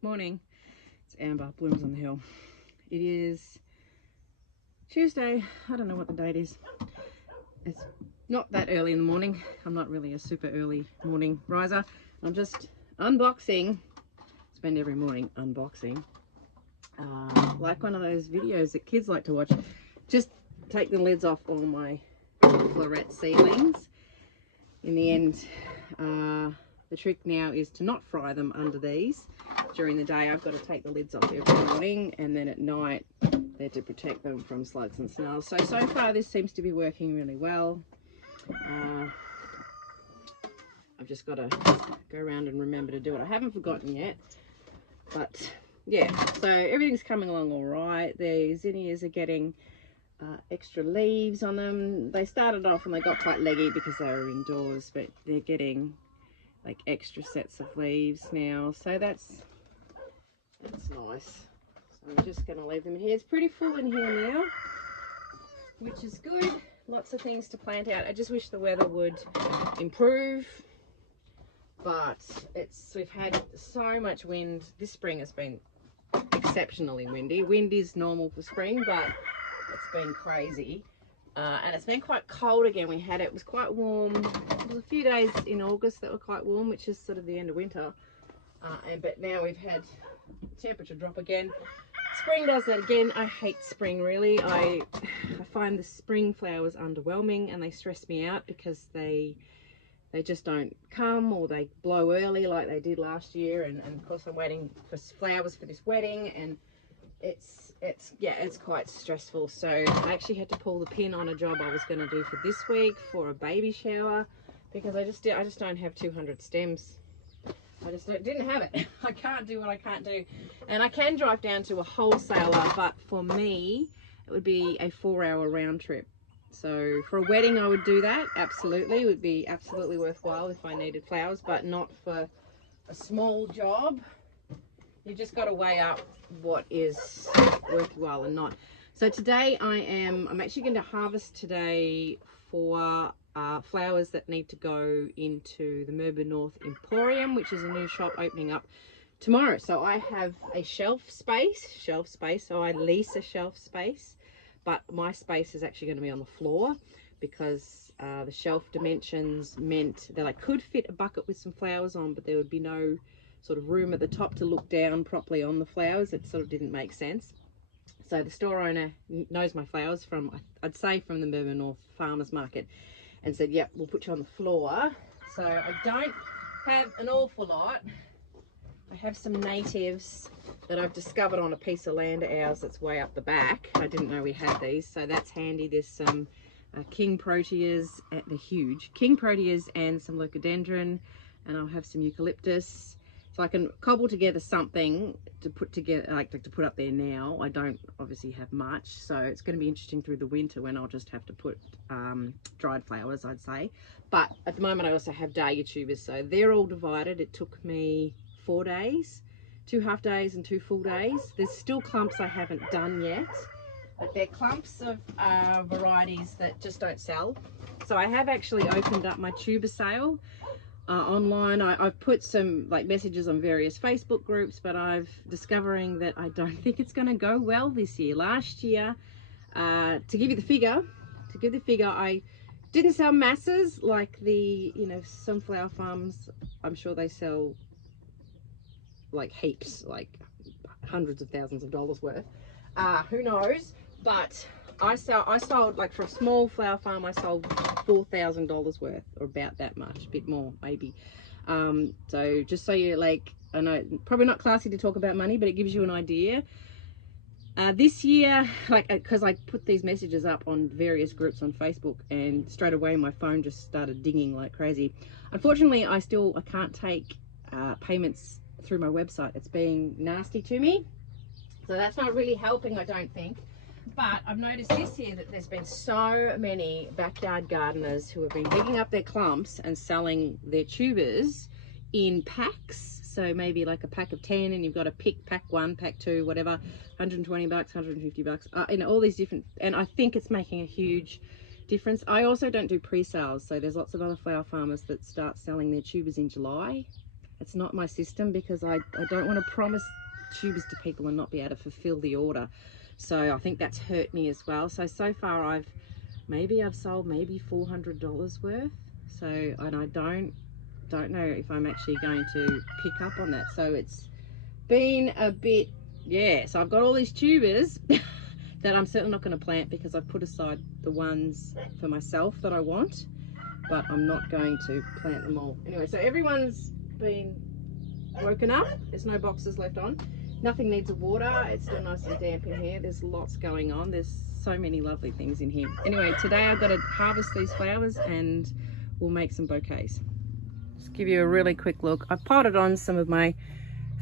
Morning. It's Amber, Blooms on the Hill. It is Tuesday. I don't know what the date is. It's not that early in the morning. I'm not really a super early morning riser. I'm just unboxing. Spend every morning unboxing. Like one of those videos that kids like to watch. Just take the lids off all my floret seedlings. In the end, the trick now is to not fry them under these. During the day I've got to take the lids off every morning, and then at night they're to protect them from slugs and snails. So far this seems to be working really well. I've just got to go around and remember to do it. I haven't forgotten yet, but yeah, so everything's coming along all right. The zinnias are getting extra leaves on them. They started off and they got quite leggy because they were indoors, but they're getting like extra sets of leaves now, so that's nice. So I'm just going to leave them in here. It's pretty full in here now, which is good. Lots of things to plant out. I just wish the weather would improve, but we've had so much wind. This spring has been exceptionally windy. Wind is normal for spring, but it's been crazy. And it's been quite cold again. It was quite warm. There was a few days in August that were quite warm, which is sort of the end of winter. But now we've had temperature drop again. Spring does that again. I hate spring, really. I find the spring flowers underwhelming, and they stress me out because they just don't come, or they blow early like they did last year. And of course I'm waiting for flowers for this wedding, and it's quite stressful. So I actually had to pull the pin on a job I was going to do for this week for a baby shower, because I just don't have 200 stems. I just didn't have it. I can't do what I can't do. And I can drive down to a wholesaler, but for me it would be a 4-hour round trip. So for a wedding I would do that, absolutely. It would be absolutely worthwhile if I needed flowers, but not for a small job. You just got to weigh up what is worthwhile and not. So today I'm actually going to harvest today for flowers that need to go into the Mirboo North Emporium, which is a new shop opening up tomorrow. So I have a shelf space, so I lease a shelf space, but my space is actually going to be on the floor, because the shelf dimensions meant that I could fit a bucket with some flowers on, but there would be no sort of room at the top to look down properly on the flowers. It sort of didn't make sense. So the store owner knows my flowers from, I'd say, from the Mirboo North Farmers Market, and said, yep, we'll put you on the floor. So I don't have an awful lot. I have some natives that I've discovered on a piece of land of ours that's way up the back. I didn't know we had these, so that's handy. There's some king proteas, the huge king proteas, and some leucodendron, and I'll have some eucalyptus. So I can cobble together something to put together, like to put up there now. I don't obviously have much, so it's going to be interesting through the winter when I'll just have to put dried flowers, I'd say. But at the moment I also have dahlia tubers, so they're all divided. It took me 4 days, 2 half days and 2 full days. There's still clumps I haven't done yet, but they're clumps of varieties that just don't sell. So I have actually opened up my tuber sale online. I've put some messages on various Facebook groups, but I've discovering that I don't think it's going to go well this year. Last year, to give the figure, I didn't sell masses like some flower farms. I'm sure they sell like heaps, like hundreds of thousands of dollars worth. Who knows? But I sold, like, for a small flower farm, I sold $4,000 worth, or about that much, a bit more maybe. So just so you, like, I know probably not classy to talk about money, but it gives you an idea. This year, because I put these messages up on various groups on Facebook, and straight away my phone just started dinging like crazy. Unfortunately, I can't take payments through my website. It's being nasty to me, so that's not really helping, I don't think. But I've noticed this year that there's been so many backyard gardeners who have been digging up their clumps and selling their tubers in packs. So maybe like a pack of 10, and you've got to pick pack 1, pack 2, whatever, $120, $150, all these different, and I think it's making a huge difference. I also don't do pre-sales, so there's lots of other flower farmers that start selling their tubers in July. it's not my system, because I don't want to promise tubers to people and not be able to fulfill the order. So I think that's hurt me as well. So far I've sold maybe $400 worth. So, and I don't know if I'm actually going to pick up on that. So it's been a bit, yeah. So I've got all these tubers that I'm certainly not going to plant, because I've put aside the ones for myself that I want, but I'm not going to plant them all. Anyway, so everyone's been woken up. There's no boxes left on. Nothing needs a water. It's still nice and damp in here. There's lots going on. There's so many lovely things in here. Anyway, today I've got to harvest these flowers and we'll make some bouquets. Just give you a really quick look. I've potted on some of my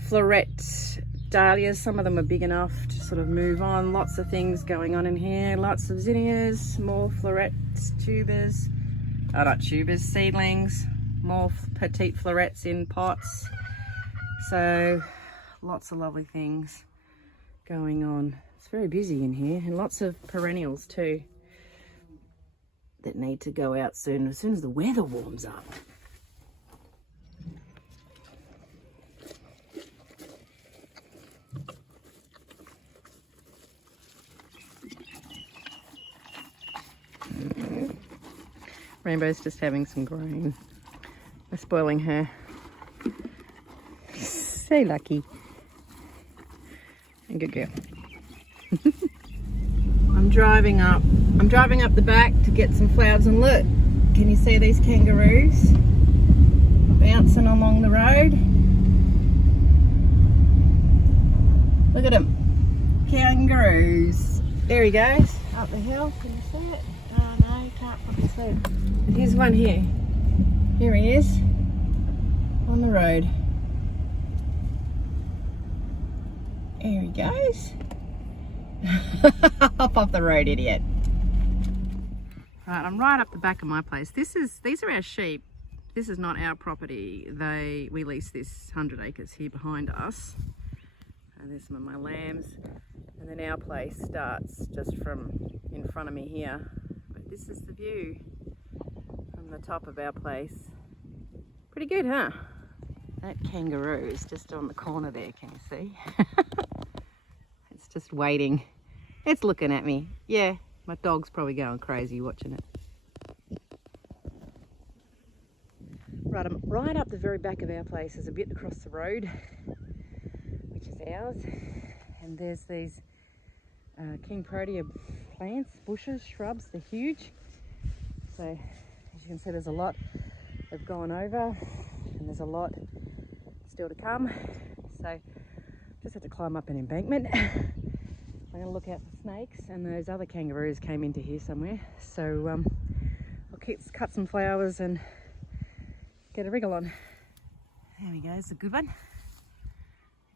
floret dahlias. Some of them are big enough to sort of move on. Lots of things going on in here. Lots of zinnias, more florets, tubers. Oh, not tubers, seedlings. More petite florets in pots. So lots of lovely things going on. It's very busy in here, and lots of perennials too that need to go out soon, as the weather warms up. Rainbow's just having some grain. We're spoiling her. So lucky. And good girl. I'm driving up the back to get some flowers, and look, can you see these kangaroos bouncing along the road? Look at them, kangaroos. There he goes, up the hill. Can you see it? Oh no, you can't probably see it. But here's one here. Here he is on the road. There he goes. Hop off the road, idiot. Right, I'm right up the back of my place. These are our sheep. This is not our property. We lease this 100 acres here behind us. And there's some of my lambs. And then our place starts just from in front of me here. But this is the view from the top of our place. Pretty good, huh? That kangaroo is just on the corner there, can you see? It's just waiting. It's looking at me. Yeah, my dog's probably going crazy watching it. Right, I'm right up the very back of our place. There's a bit across the road, which is ours. And there's these King Protea plants, bushes, shrubs. They're huge. So as you can see, there's a lot have gone over, and there's a lot still to come. So just had to climb up an embankment. I'm going to look out for snakes, and those other kangaroos came into here somewhere. So I'll cut some flowers and get a wriggle on. There we go, it's a good one.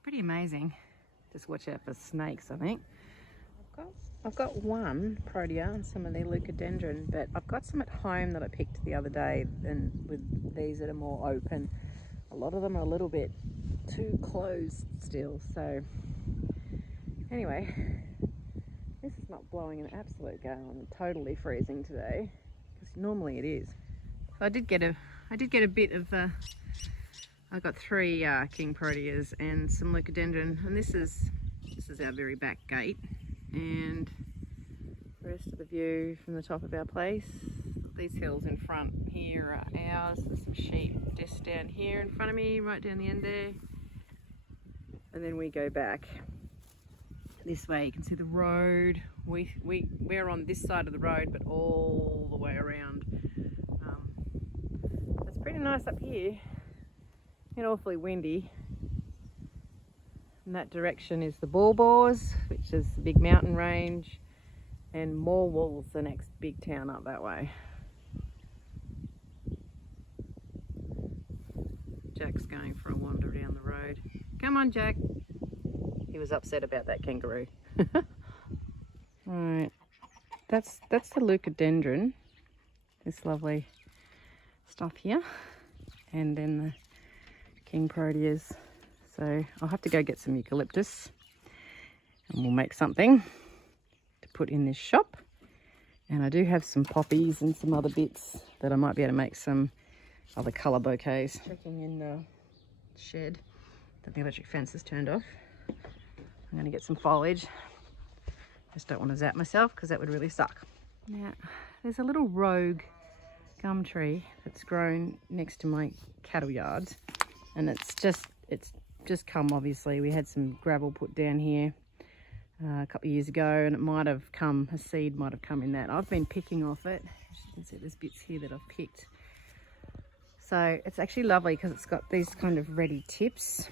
Pretty amazing. Just watch out for snakes, I think. I've got one protea and some of the leucodendron, but I've got some at home that I picked the other day, and with these that are more open. A lot of them are a little bit too closed still. So anyway, this is not blowing an absolute gale and totally freezing today, because normally it is. So I did get a bit of I got 3 King Proteas and some leucodendron, and this is our very back gate, and the rest of the view from the top of our place. These hills in front here are ours. There's some sheep just down here in front of me, right down the end there. And then we go back this way. You can see the road. We're on this side of the road, but all the way around. It's pretty nice up here. It's awfully windy. And that direction is the Bawbaws, which is the big mountain range, and Morwell's the next big town up that way. Jack's going for a wander down the road. Come on, Jack. He was upset about that kangaroo. Alright, that's the leucodendron, this lovely stuff here, and then the King Proteas. So I'll have to go get some eucalyptus, and we'll make something to put in this shop. And I do have some poppies and some other shed that the electric fence is turned off. I'm going to get some foliage. Just don't want to zap myself because that would really suck. Now, there's a little rogue gum tree that's grown next to my cattle yards, and it's just come, obviously. We had some gravel put down here a couple of years ago, and it might have come, a seed might have come in that. I've been picking off it. As you can see, there's bits here that I've picked. So it's actually lovely because it's got these kind of ready tips,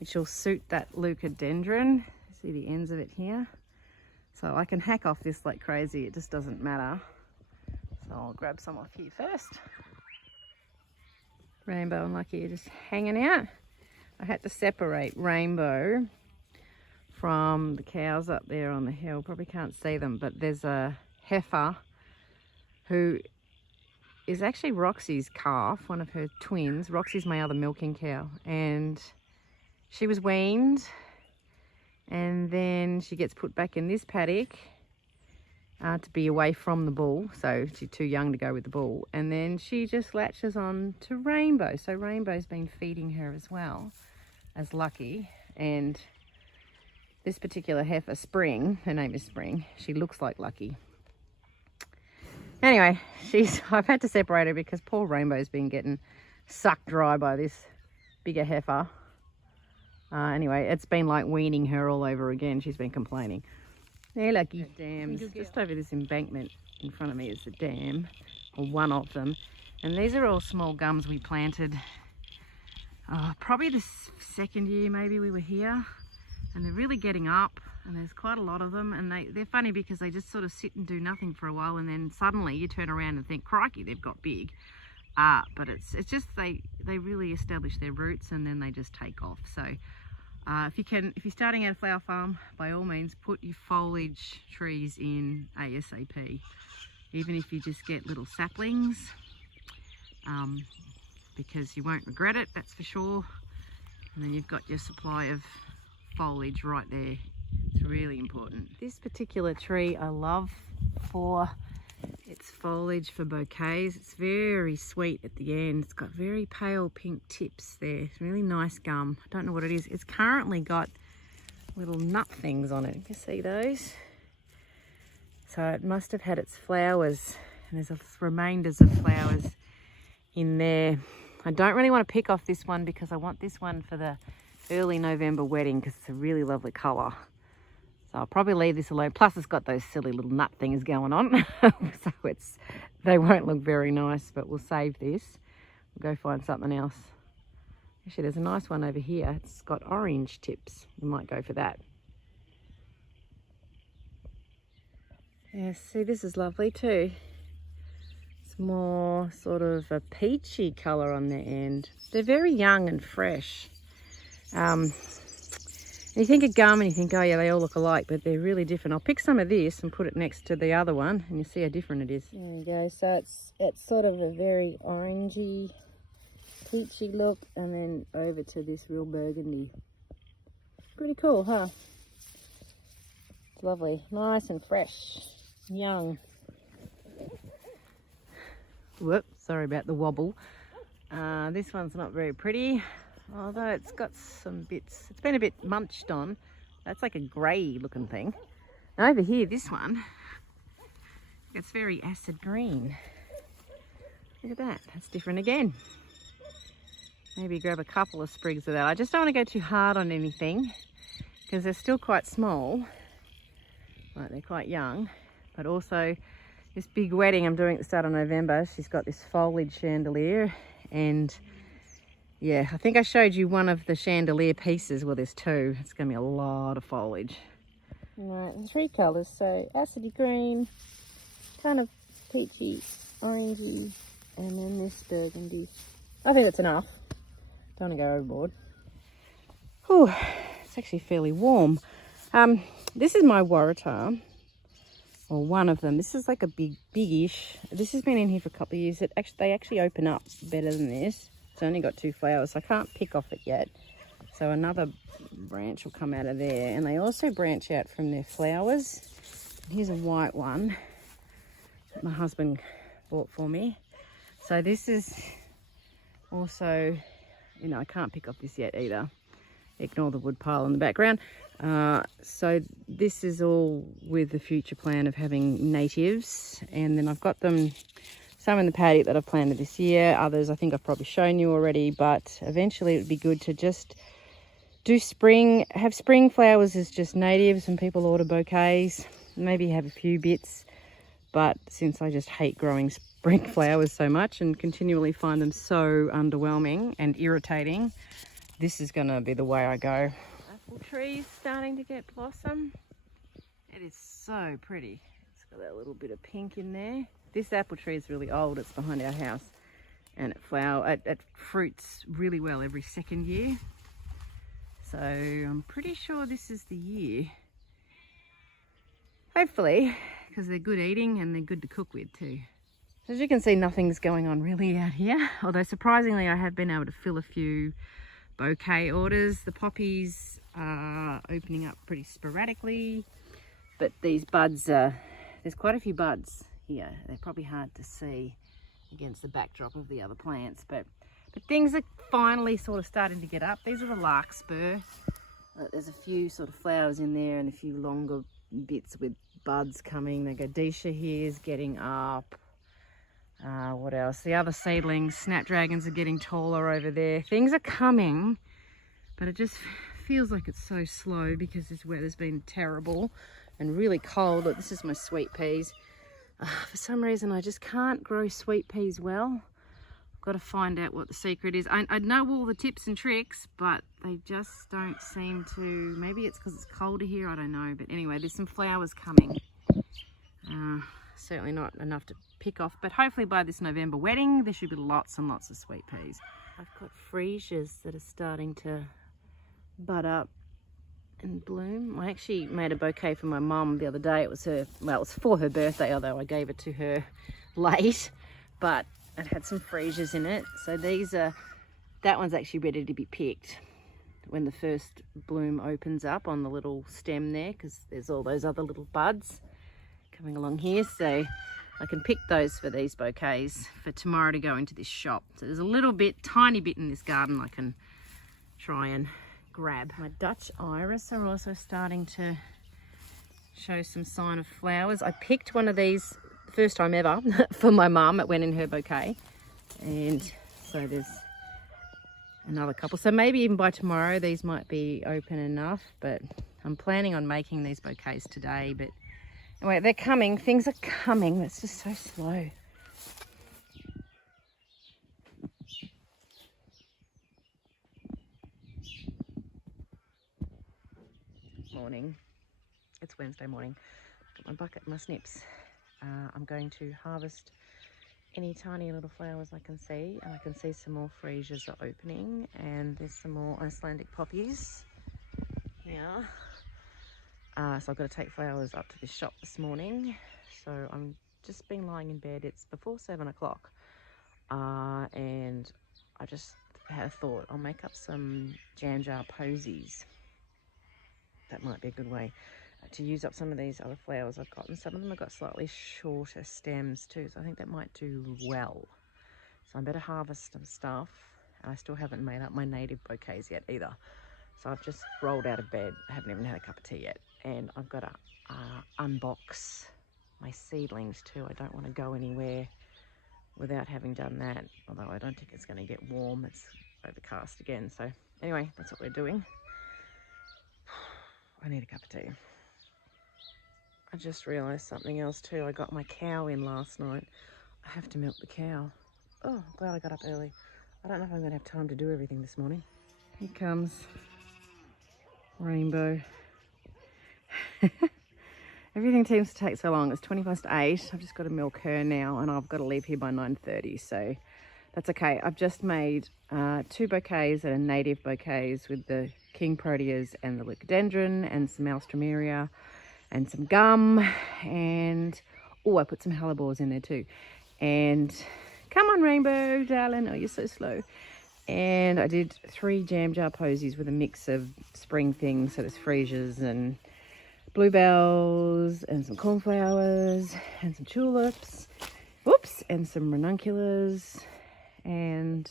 which will suit that leucadendron. See the ends of it here? So I can hack off this like crazy, it just doesn't matter. So I'll grab some off here first. Rainbow and Lucky are just hanging out. I had to separate Rainbow from the cows up there on the hill. Probably can't see them, but there's a heifer who is actually Roxy's calf, one of her twins. Roxy's my other milking cow, and she was weaned, and then she gets put back in this paddock to be away from the bull, so she's too young to go with the bull, and then she just latches on to Rainbow. So Rainbow's been feeding her as well as Lucky, and this particular heifer, Spring, her name is Spring, she looks like Lucky. Anyway, I've had to separate her because poor Rainbow's been getting sucked dry by this bigger heifer. Anyway, it's been like weaning her all over again. She's been complaining. There, Lucky. Dams. Just over this embankment in front of me is the dam, or one of them. And these are all small gums we planted probably the second year maybe we were here. And they're really getting up, and there's quite a lot of them. And they're funny because they just sort of sit and do nothing for a while, and then suddenly you turn around and think, crikey, they've got big. But it's just they really establish their roots, and then they just take off. So if you're starting at a flower farm, by all means put your foliage trees in ASAP, even if you just get little saplings, because you won't regret it, that's for sure. And then you've got your supply of foliage right there. It's really important. This particular tree I love for its foliage for bouquets. It's very sweet at the end. It's got very pale pink tips there. It's really nice gum. I don't know what it is. It's currently got little nut things on it. You can see those. So it must have had its flowers, and there's remainders of flowers in there. I don't really want to pick off this one because I want this one for the early November wedding because it's a really lovely colour. So I'll probably leave this alone. Plus it's got those silly little nut things going on. So they won't look very nice, but we'll save this. We'll go find something else. Actually, there's a nice one over here. It's got orange tips. We might go for that. Yeah, see, this is lovely too. It's more sort of a peachy colour on the end. They're very young and fresh. And you think of gum and you think, oh yeah, they all look alike, but they're really different. I'll pick some of this and put it next to the other one, and you see how different it is. There you go. So it's sort of a very orangey, peachy look, and then over to this real burgundy. Pretty cool, huh? It's lovely, nice and fresh, young. Whoop, sorry about the wobble. This one's not very pretty, although it's got some bits. It's been a bit munched on. That's like a grey looking thing. And over here, this one, it's very acid green. Look at that, that's different again. Maybe grab a couple of sprigs of that. I just don't want to go too hard on anything because they're still quite small. Like, they're quite young, but also this big wedding I'm doing at the start of November, she's got this foliage chandelier, and yeah, I think I showed you one of the chandelier pieces. Well, there's two. It's going to be a lot of foliage. Right, and three colours. So acidy green, kind of peachy, orangey, and then this burgundy. I think that's enough. Don't want to go overboard. Oh, it's actually fairly warm. This is my waratah, or one of them. This is like a big-ish. This has been in here for a couple of years. They actually open up better than this. It's only got 2 flowers, so I can't pick off it yet. So another branch will come out of there. And they also branch out from their flowers. Here's a white one that my husband bought for me. So this is also you know, I can't pick off this yet either. Ignore the wood pile in the background. So this is all with the future plan of having natives, and then I've got them, some in the paddock that I've planted this year, others I think I've probably shown you already, but eventually it would be good to just do spring, have spring flowers as just natives, and people order bouquets, maybe have a few bits. But since I just hate growing spring flowers so much and continually find them so underwhelming and irritating, this is going to be the way I go. Apple trees starting to get blossom. It is so pretty. It's got that little bit of pink in there. This apple tree is really old. It's behind our house, and it fruits really well every second year. So I'm pretty sure this is the year. Hopefully, because they're good eating and they're good to cook with too. As you can see, nothing's going on really out here. Although surprisingly, I have been able to fill a few bouquet orders. The poppies are opening up pretty sporadically, but these buds, there's quite a few buds here. They're probably hard to see against the backdrop of the other plants, but things are finally sort of starting to get up. These are the larkspur. There's a few sort of flowers in there and a few longer bits with buds coming. The Dahlia here is getting up. What else? The other seedlings, snapdragons, are getting taller over there. Things are coming, but it just feels like it's so slow because this weather's been terrible and really cold. Look, this is my sweet peas. For some reason, I just can't grow sweet peas well. Got to find out what the secret is. I know all the tips and tricks, but they just don't seem to. Maybe it's because it's colder here, I don't know. But anyway, there's some flowers coming. Certainly not enough to pick off, but hopefully by this November wedding there should be lots and lots of sweet peas. I've got freesias that are starting to bud up and bloom. I actually made a bouquet for my mum the other day. It was for her birthday, although I gave it to her late, but it had some freesias in it. So that one's actually ready to be picked when the first bloom opens up on the little stem there, because there's all those other little buds coming along here. So I can pick those for these bouquets for tomorrow to go into this shop. So there's a little bit, tiny bit in this garden I can try and grab. My Dutch iris are also starting to show some sign of flowers. I picked one of these first time ever for my mum. It went in her bouquet, and so there's another couple. So maybe even by tomorrow these might be open enough, but I'm planning on making these bouquets today. But anyway, they're coming. Things are coming. It's just so slow. Morning. It's Wednesday morning. Got my bucket and my snips. I'm going to harvest any tiny little flowers I can see, and I can see some more freesias are opening, and there's some more Icelandic poppies here. So I've got to take flowers up to this shop this morning. So I'm just been lying in bed. It's before 7 o'clock, and I just had a thought. I'll make up some jam jar posies. That might be a good way to use up some of these other flowers I've got, and some of them have got slightly shorter stems too, so I think that might do well. So I better harvest some stuff. I still haven't made up my native bouquets yet either, so I've just rolled out of bed. I haven't even had a cup of tea yet, and I've got to unbox my seedlings too. I don't want to go anywhere without having done that, although I don't think it's going to get warm. It's overcast again, so anyway, that's what we're doing. I need a cup of tea. I just realised something else too. I got my cow in last night. I have to milk the cow. Oh, I'm glad I got up early. I don't know if I'm going to have time to do everything this morning. Here comes Rainbow. Everything seems to take so long. It's 8:20. I've just got to milk her now, and I've got to leave here by 9:30. So that's okay. I've just made 2 bouquets that are native bouquets with the king proteas and the leucodendron and some alstroemeria and some gum, and oh, I put some hellebores in there too. And come on, Rainbow, darling. Oh, you're so slow. And I did 3 jam jar posies with a mix of spring things. So there's freesias and bluebells and some cornflowers and some tulips. Whoops, and some ranunculus and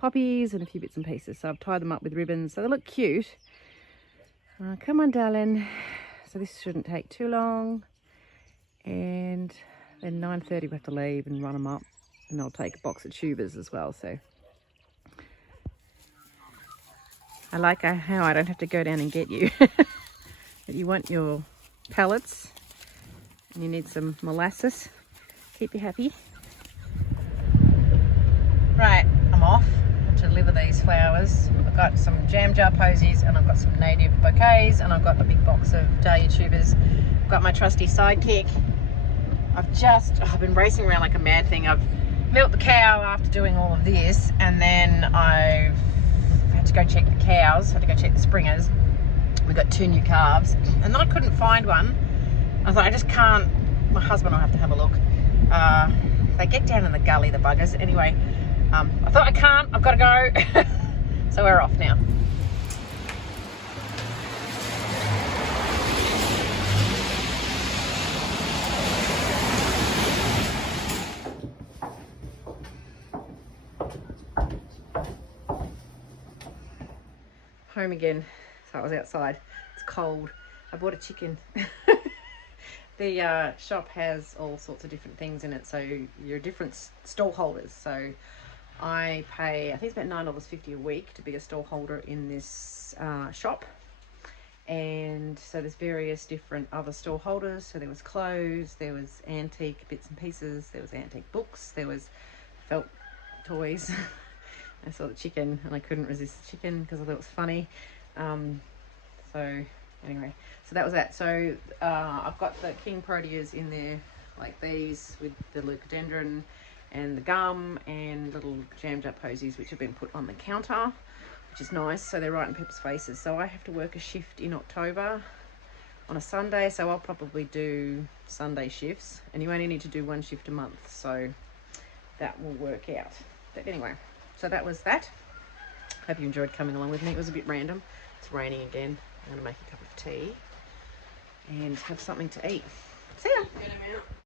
poppies and a few bits and pieces. So I've tied them up with ribbons so they look cute. Come on, darling. So this shouldn't take too long. And then 9:30 we have to leave and run them up. And I'll take a box of tubers as well. So I like how I don't have to go down and get you. But you want your pellets and you need some molasses. Keep you happy. Right, I'm off to deliver these flowers. I've got some jam jar posies and I've got some native bouquets and I've got a big box of dahlia tubers. I've got my trusty sidekick. I've been racing around like a mad thing. I've milked the cow after doing all of this, and then I've had to go check the cows, had to go check the springers. We got 2 new calves, and then I couldn't find one. I thought I just can't, my husband will have to have a look. They get down in the gully, the buggers. Anyway, I thought I can't, I've got to go. So we're off now. Home again. So I was outside. It's cold. I bought a chicken. The shop has all sorts of different things in it, so you're different stall holders. So I pay, I think it's about $9.50 a week to be a stall holder in this shop. And so there's various different other stall holders. So there was clothes, there was antique bits and pieces, there was antique books, there was felt toys. I saw the chicken and I couldn't resist the chicken because I thought it was funny. So anyway, so that was that. So I've got the king proteas in there like these with the leucodendron and the gum and little jam jar posies which have been put on the counter, which is nice. So they're right in people's faces. So I have to work a shift in October on a Sunday, so I'll probably do Sunday shifts, and you only need to do 1 shift a month, so that will work out. But anyway, so that was that. Hope you enjoyed coming along with me. It was a bit random. It's raining again. I'm going to make a cup of tea and have something to eat. See ya.